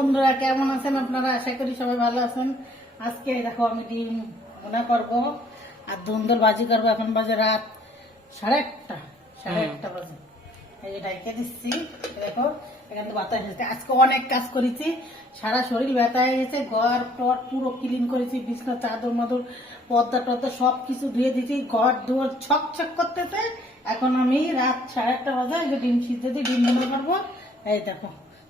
বন্ধুরা, কেমন আছেন আপনারা? আশা করি সবাই ভালো আছেন। আজকে দেখো আমি ডিম ভুনা করবো আর ধুন্দুল ভাজি করবো। এখন বাজে রাত 1:30 বাজে। এই যে ডাইকে দিচ্ছি, দেখো এখান তো বাতাস এসেছে। আজকে অনেক কাজ করেছি, সারা শরীর ব্যথা হয়ে গেছে। ঘর টর পুরো ক্লিন করেছি, বিছনা চাদর মাদর পর্দা টর্দা সব কিছু ধুয়ে দিয়েছি। ঘর দুয়ার ছক ছক করতেছে। এখন আমি রাত 1:30 বাজে এই যে ডিম সিদ্ধ দিয়ে ডিম ভুনা করবো। এই দেখো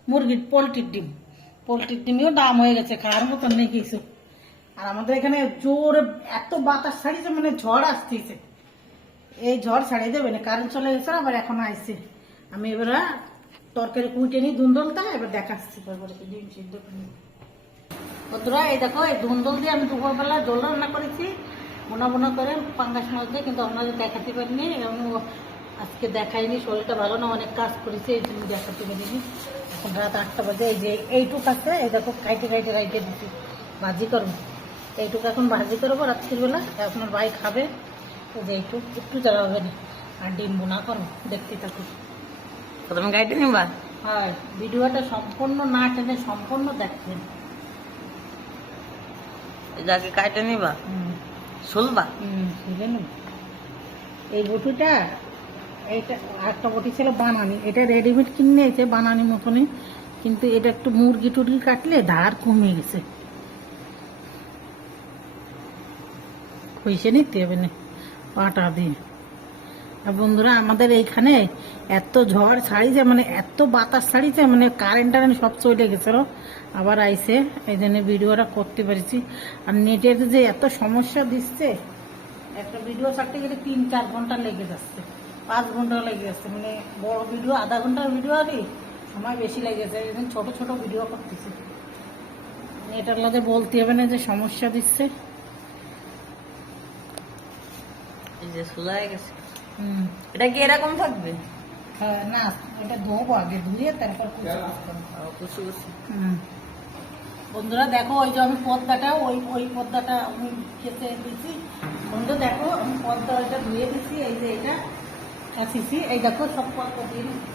মুরগির পোলট্রির ডিমেও দাম হয়ে গেছে, খাওয়ার মতন নেই কিছু। আর আমাদের এখানে জোরে এত বাতাস ছাড়িয়েছে, মানে ঝড় আসতেছে। এই ঝড় ছাড়িয়ে দেবে না, কারেন্ট চলে গেছে, আবার এখন আইসে। আমি এবার তরকারি কুইটে নিই ধুন্দলটা, এবার দেখাচ্ছি ডিম সিদ্ধ করে। বন্ধুরা এই দেখো, এই ধুন্দল দিয়ে আমি দুপুরবেলা জল রান্না করেছি বোনা বোনা করে পাঙ্গাস মাছ দিয়ে, কিন্তু আপনাদের দেখাতে পারিনি। আজকে দেখাইনি, শরীরটা ভালো না, অনেক কাজ করেছি, এই জন্য দেখাতে পারিনি। এখন রাত 8টা বাজে। এই যে এইটুক আছে, এই দেখো রাইটে দিচ্ছি ভাজি করবো। এইটুকু এখন ভাজি করবো রাত্রিবেলা, আপনার ভাই খাবে। এই যে এইটুক একটু জ্বালা হবে না, আর ডিম বোনা করবো, দেখতে থাকুন। তুমি গাইতে নিবা? হয়, ভিডিওটা সম্পূর্ণ না টেনে সম্পূর্ণ দেখবেন। যাকে কাইটে নিবা শুলবা? শুলে নেব। এই বটুটা, এইটা একটা বটি ছিল বানানি, এটা রেডিমেড কিনে এসে বানানি মতনই, কিন্তু এটা একটু মুরগি টুরগি কাটলে ধার কমে গেছে, খুঁজে নিতে হবে না পাটা দিয়ে। আর বন্ধুরা আমাদের এইখানে এত ঝড় ছাড়িয়েছে, মানে এত বাতাস ছাড়িয়েছে, মানে কারেন্ট সব চলে গেছিল, আবার আইসে। এই জন্য ভিডিওটা করতে পারছি। আর নেটের যে এত সমস্যা দিচ্ছে, একটা ভিডিও ছাড়তে গেলে 3-4 ঘন্টা লেগে যাচ্ছে, 5 ঘন্টা লেগে যাচ্ছে। মানে বড় ভিডিও আধা ঘন্টার ভিডিও আরে সময় বেশি লেগে যায়, এই জন্য ছোট ছোট ভিডিও করতেছি। নেটের লাগে বলতে হবে না যে সমস্যা দিচ্ছে। এই যে শুলাই গেছে। এটা কি এরকম থাকবে? হ্যাঁ, না এটা ধোবো, আগে ধুয়ে তারপর কুচি কুচি। বন্ধুরা দেখো, ওই যে আমি পর্দাটা ওই পর্দাটা আমি খেতে দিচ্ছি। বন্ধু দেখো, আমি পর্দা ওইটা ধুয়ে দিচ্ছি। এই যে এটা কাছিছি, এই দেখো সব পর্দা দিয়ে দিচ্ছি।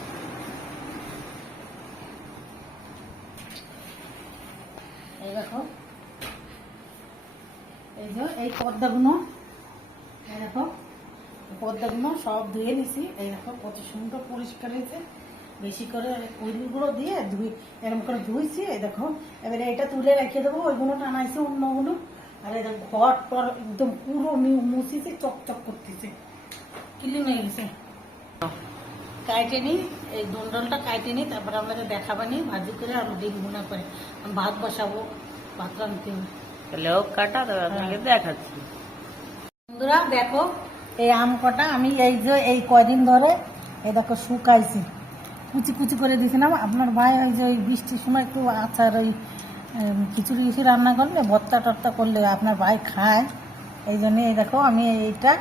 এই দেখো, এই যে এই পর্দাগুলো, এই দেখো পর্দাগুলো সব ধুয়ে নিছি। এই দেখো কত সুন্দর পরিষ্কার হয়েছে, বেশি করে ওইগুলো দিয়ে এরকম করে ধুইছি। এই দেখো, এবারে এটা তুলে রেখে দেবো, ওইগুলো টানাইছি অন্যগুলো। আর এই দেখো ঘর টর একদম পুরো মুছিছে, চকচক করতেছে, ক্লিন হয়ে গেছে। কাইটে নিই, এই ধুন্দলটা কাইটে নিই, তারপরে আমাদের দেখাবানি ভাজি করে আর ডিম ভুনা করে আমি ভাত বসাবো, ভাত রাঁধতে হবে। তাহলে ও কাটা দেবে, আপনাকে দেখাচ্ছি। বন্ধুরা দেখো, এই আম কটা আমি এই কয়দিন ধরে এই দেখো শুকাইছি, কুচি কুচি করে দিয়েছিলাম। আপনার ভাই ওই যে ওই বৃষ্টির সময় একটু আচার ওই খিচুড়ি রান্না করলে, ভর্তা টর্তা করলে আপনার ভাই খায়, এই জন্য এই দেখো আমি এইটা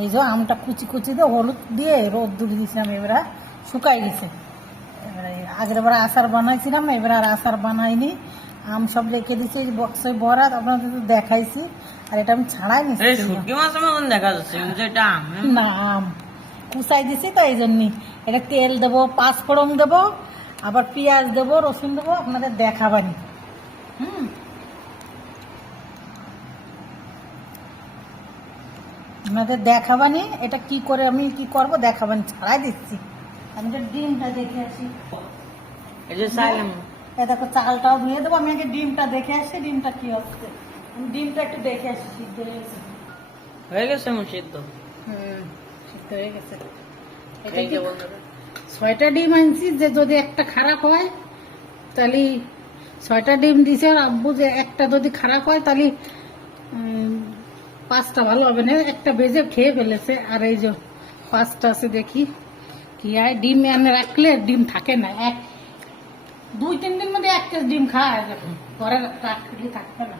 এই যে আমটা কুচি কুচি দিয়ে হলুদ দিয়ে রোদ দূরে দিয়েছিলাম, এবারে শুকাই গেছে। এবারে আগের বার আচার বানাইছিলাম, এবার আর আচার বানাইনি। আম সব রেখে দিয়েছি এই বক্সে ভরা, আপনাদের তো দেখাইছি। আর এটা আমি ছাড়াই নিচ্ছি, দেখা যাচ্ছে না আম কুচাই দিছি, তো এই জন্যই। এটা তেল দেবো, 5 ফোড়ন দেবো, আবার পেঁয়াজ দেবো, রসুন দেবো, আপনাদের দেখাবানি। আপনাদের দেখাবানি এটা কি করে আমি কি করবো দেখাবানি, ছাড়াই দিচ্ছি। আমি তো ডিমটা দেখে আসি। এই যে চাইলাম, এই দেখো চালটাও ধুয়ে দেবো, আমি আগে ডিমটা দেখে আসি, ডিমটা কি হচ্ছে। আমি ডিমটা একটু দেখে আসি, সিদ্ধ হয়ে গেছে। হয়ে গেছে সিদ্ধ? সিদ্ধ হয়ে গেছে। 6টা ডিম আনছি, যে যদি একটা খারাপ হয় তাহলে 6টা ডিম দিছে। আর আব্বু যে একটা যদি খারাপ হয় তাহলে 5টা ভালো হবে না, একটা বেজে খেয়ে ফেলেছে। আর এই যে 5টা আছে, দেখি কি হয়। ডিম এনে রাখলে ডিম থাকে না, 2-3 দিন মধ্যে 1 কেজি ডিম খাওয়া যাবে, ঘরে রাখলে থাকবে না।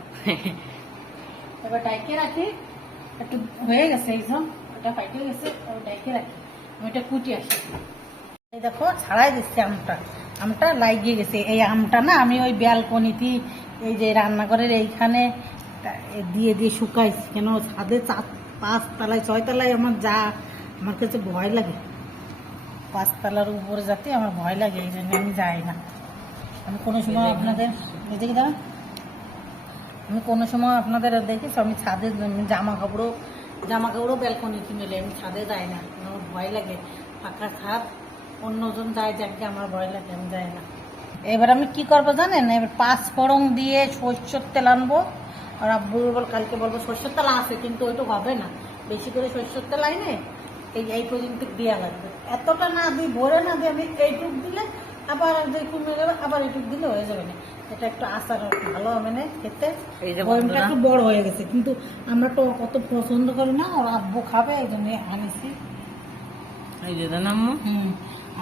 এবার ডাইকে রাখি, একটু হয়ে গেছে, এই যে ওটা পাইকে গেছে, ডাইকে রাখি। আমি এটা কুটি আসি। এই দেখো ছাড়াই দিচ্ছি আমটা লাগিয়ে গেছে। এই আমটা না আমি ওই ব্যালকনিতে, এই যে রান্নাঘরের এইখানে দিয়ে দিয়ে শুকাইছি। কেন ছাদে 5 তলায় 6 তলায় আমার কাছে ভয় লাগে, 5 তলার উপরে যাতে আমার ভয় লাগে, এই জন্য আমি যাই না। আমি কোনো সময় আপনাদের এদিকে দাঁড়ান, আমি কোনো সময় আপনাদের দেখিস আমি ছাদে জামা কাপড়ও ব্যালকনিতে মেলে, আমি ছাদে যাই না, আমার ভয় লাগে। ফাঁকা ছাদ, অন্যজন যায়, যাকে আমার ভয় লাগে, আমি যাই না। এবার আমি কি করবো জানেন, এবার 5 ফোড়ন দিয়ে সরষের তেল আনবো। আর আব্বু কালকে বলবো সরষের তেল আছে, কিন্তু ওইটুকু হবে না, বেশি করে সরষের তেল আইনে এই পর্যন্ত দেওয়া লাগবে। এতটা না দিই, ভরে না দিই, আমি এইটুক দিলে আবার যে কমে যাবে, আবার এইটুক দিলে হয়ে যাবে না। এটা একটু আচার ভালো হবে না খেতে। বয়মটা একটু বড় হয়ে গেছে, কিন্তু আমরা তো কত পছন্দ করি না, আর আব্বু খাবে, এই জন্য আনিছি।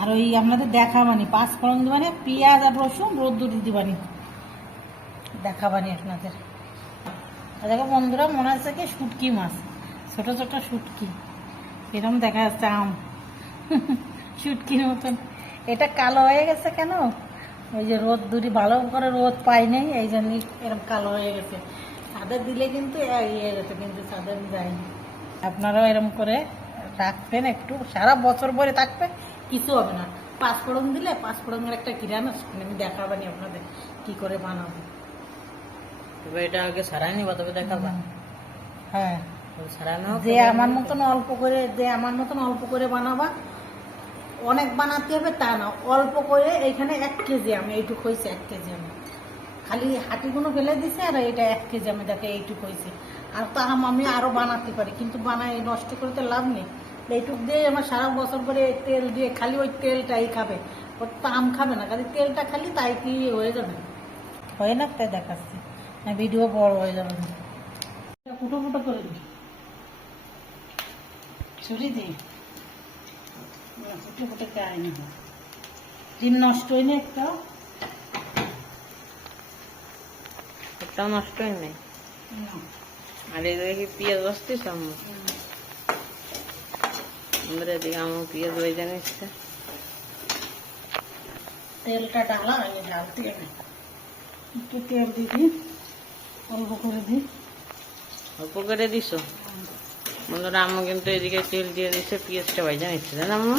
আর ওই আপনাদের দেখাবানি 5 ফোড়ন দিবানি, পেঁয়াজ আর রসুন রোদ্দুর দিবানি, দেখাবানি আপনাদের। দেখো বন্ধুরা, মনে হচ্ছে কি শুটকি মাছ, ছোট ছোট শুটকি, এরকম দেখা যাচ্ছে আম শুটকির মতন। এটা কালো হয়ে গেছে কেন, ওই যে রোদ দুরি ভালো করে রোদ পাই নাই, এই জন্যই এরকম কালো হয়ে গেছে। ছাদে দিলে কিন্তু ইয়ে গেছে, কিন্তু ছাদে যায়নি। আপনারাও এরকম করে রাখবেন, একটু সারা বছর ভরে থাকবে, কিছু হবে না। 5 ফোড়ন দিলে 5 ফোড়নের একটা কিরান আছে, আমি দেখাবানি আপনাদের কি করে বানাবো। এটা আগে সারাই নিবা, তবে দেখাবা। হ্যাঁ, সারানো যে আমার মতন অল্প করে বানাবা, অনেক বানাতে হবে তা না, অল্প করে। এখানে 1 কেজি আমি এইটুকু হয়েছে, 1 কেজি আমি খালি হাঁটিগুলো ফেলে দিছি, আর এটা 1 কেজি আমি দেখে এইটুকু হয়েছে। আর তো আমি আরো বানাতে পারি, কিন্তু বানাই নষ্ট করে তো লাভ নেই। এইটুক দিয়ে আমার সারা বছর করে তেল দিয়ে খালি ওই তেলটাই খাবে, ওর তো আম খাবে না, খালি তেলটা খালি, তাই কি হয়ে যাবে, হয় না? তাই দেখাচ্ছি না, ভিডিও বড় হয়ে যাবে। ফুটো ফুটো করে দিই, ছুরি দিই, ফুটে ফুটে খাই না, ডিম নষ্ট হয়নি একটাও, একটাও নষ্ট হয় নাই। না। আর এদিকে পেঁয়াজ বসতিস আমার এদিকে আমার পেঁয়াজ হয়ে জানিস। তেলটা ডালা, আমি ঢালতে হবে, একটু তেল দিবি, অল্প করে দিই। অল্প করে দিস বন্ধুরা, আম্মু কিন্তু এদিকে তেল দিয়ে দিচ্ছে, পেঁয়াজটা ভাইজা নিচ্ছে, জানো আম্মু?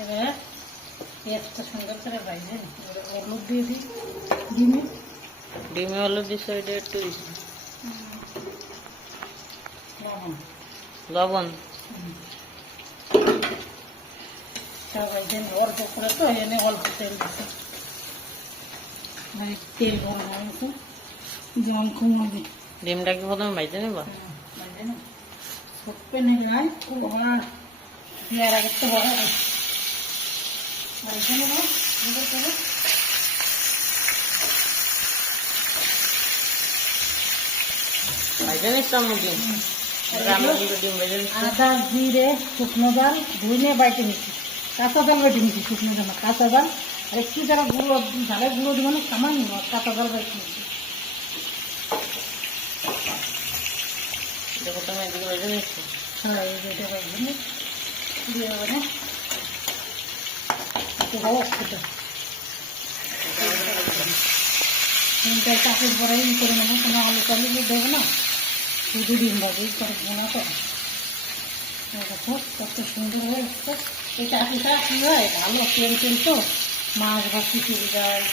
এবার পেঁয়াজটা সুন্দর করে ভাইজে হলুদ দিয়ে দিই, ডিমে হলুদ দিস, এটা একটু দিস, লবণ অল্প করে, তো এনে অল্প তেল দিচ্ছে, তেল ভরে নিয়েছে, জল কমা দিই। ডিমটা কি প্রথমে ভাইজে নেব? সত্যি নিলাম খুব আমার দেওয়ার আগে তো বড় ভাইজে নেব সুন্দর করে। ভাইজে নিস আম্মু ডিম, আমি কিন্তু ডিম ভাইজে নিচ্ছি। আদা জিরে শুকনো জাল ধুইনে বাইটে নিচ্ছি, কাঁচা জাল বেটে নিচ্ছি, শুকনো জাল না, কাঁচা জাল। আর একটু যারা গুঁড়ো ঝালের গুঁড়ো দিব না, সামান্য কাঁচা জাল বেটে নিচ্ছি। দেখো তুমি এদিকে ভাইজে নিচ্ছি। হ্যাঁ, এই যে এটা বাইটে নিই, দিয়ে দেবো না একটু হওয়া খেতে। চাকরির পরে করে নেবো, কোনো আলু টালু দেবো না, শুধু ডিম ভাজি করে বোনা তো। দেখো কত সুন্দর হয়ে এসছে। এই চাকরিটা কী হয়, ভালো তেল তেল তো, মাছ ভাজতে সুবিধা হয়,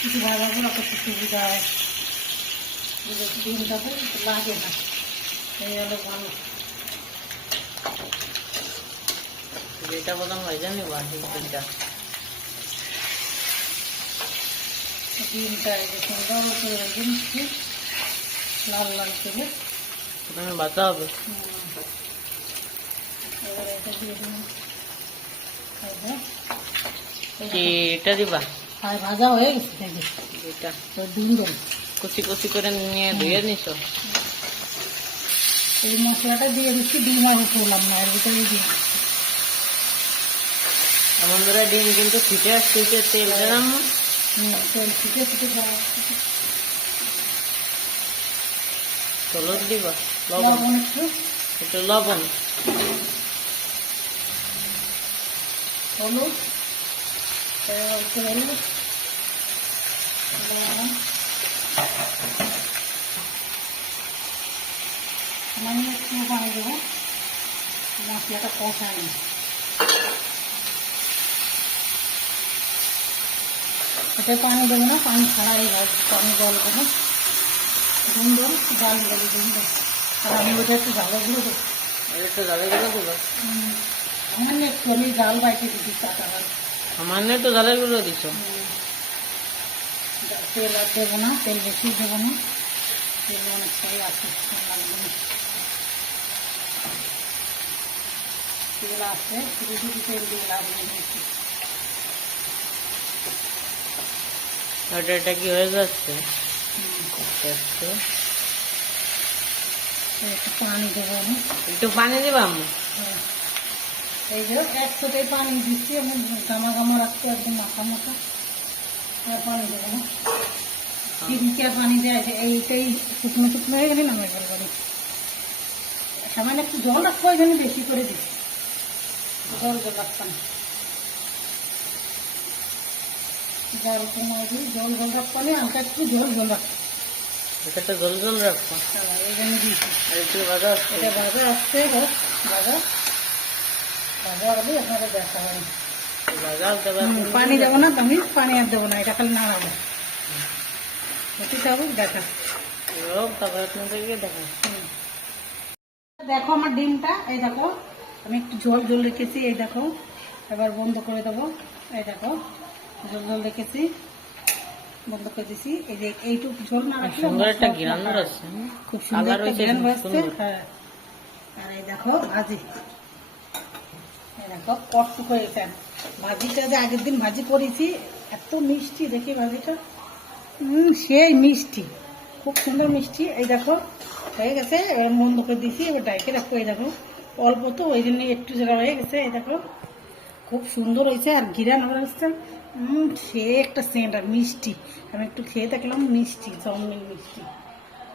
কিছু ভাজাগুলো করতে সুবিধা হয়, ডিমটা লাগে না, এই হলো ভালো। এটা প্রথম ভাইজে নিব, ডিমটা ডিমটা এই যে সুন্দর করে ভেজে নিচ্ছি, লাল লাল করে প্রথমে ভাজা হবে। এবার এটা দিয়ে দিন, এটা দিবা? হয় ভাজা হয়ে গেছে, দেখি এটা ডিম দেন, কুচি কুচি করে নিয়ে ধুয়ে নিছো। এই মশলাটা দিয়ে দিচ্ছি, ডিম আগে করলাম না, এর ভিতরে দিয়ে দিচ্ছি। বন্ধুরা ডিম কিন্তু ফিটে আসছে, তেল দিলাম, তেল ফুটে ফুটে যাওয়া, হলুদ দিবা, লবণ লবণ একটু লবণ, হলুদ অল্প হলুদ, লবণ সামান্য একটু পানি দেবো, মশলাটা কষাই। এটা পানি দেবো না, পানি ছাড়াই পানি জল দেবো, সুন্দর জাল গেলে সুন্দর। আর আমি ওটা একটু জালগুলো দেবো, একটু জালে গুঁড়ো দিল, সামান্য একটু আমি জাল বাইতে দিচ্ছি টাকা। সামান্য তো জালের গুঁড়ো দিছ। তেল আর দেবো না, তেল বেশি দেবো না, তেল অনেকটাই আছে, লাগবে না। তেল আছে, শুধু শুধু তেল দিয়ে লাগবে বেশি। এটা কি হয়ে যাচ্ছে? আস্তে আস্তে একটু পানি দেবো আমি। একটু পানি দিবা আম্মু? হ্যাঁ। এই যে একসাথে পানি দিচ্ছি, আমি গামা গামা রাখতে একদম মাথা মাথা। আর পানি দেবো না, তিনটা পানি দেওয়া আছে, এইটাই শুকনো শুকনো হয়ে গেলে নামে ফেলবো না। সামান্য একটু জল রাখবো, এখানে বেশি করে দিচ্ছি, জল জল রাখতাম, জল কমাই দিই, জল জল রাখবো না, হালকা একটু জল জল রাখবো। এটা তো জল জল রাখবো। এই জন্য দিয়েছি। আর একটু ভাজা আসছে। এটা ভাজা আসছে, হোক ভাজা, ভাজা হলে আপনাদের দেখা হবে। ভাজা হতে পারে। পানি দেবো না, আমি পানি আর দেবো না, এটা খালি নাড়াবো, বুঝতে হবে দেখা। তারপরে আপনাদেরকে দেখো। দেখো আমার ডিমটা, এই দেখো আমি একটু ঝোল ঝোল রেখেছি, এই দেখো এবার বন্ধ করে দেবো। এই দেখো ঝোল ঝোল রেখেছি, বন্ধ করে দিছি। এই যে এইটুকু ঝোল না রাখলে সুন্দর একটা ঘ্রাণ আছে, খুব সুন্দর কালার একটা হয়েছে ঘ্রাণ হয়েছে। সুন্দর। হ্যাঁ, আর এই দেখো ভাজি, এই দেখো কটটুক হয়েছে। ভাজিটা যে আগের দিন ভাজি করেছি, এত মিষ্টি দেখি ভাজিটা, সেই মিষ্টি, খুব সুন্দর মিষ্টি। এই দেখো হয়ে গেছে, এবার বন্ধ করে দিছি, এবার ডাইকে রাখবো। এই দেখো অল্প তো, ওই জন্য একটু জায়গা হয়ে গেছে। এই দেখো খুব সুন্দর হয়েছে, আর ঘিরান হয়ে গেছে, সে একটা সেন্ট আর মিষ্টি। আমি একটু খেয়ে দেখলাম, মিষ্টি, জন্মের মিষ্টি।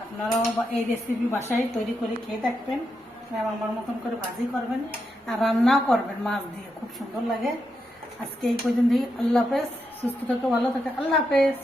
আপনারাও এই রেসিপি বাসায় তৈরি করে খেয়ে দেখবেন, আমার মতন করে ভাজি করবেন আর রান্নাও করবেন মাছ দিয়ে, খুব সুন্দর লাগে। আজকে এই পর্যন্তই, আল্লাহ হাফেজ, সুস্থ থাকো, ভালো থাকো, আল্লাহ হাফেজ।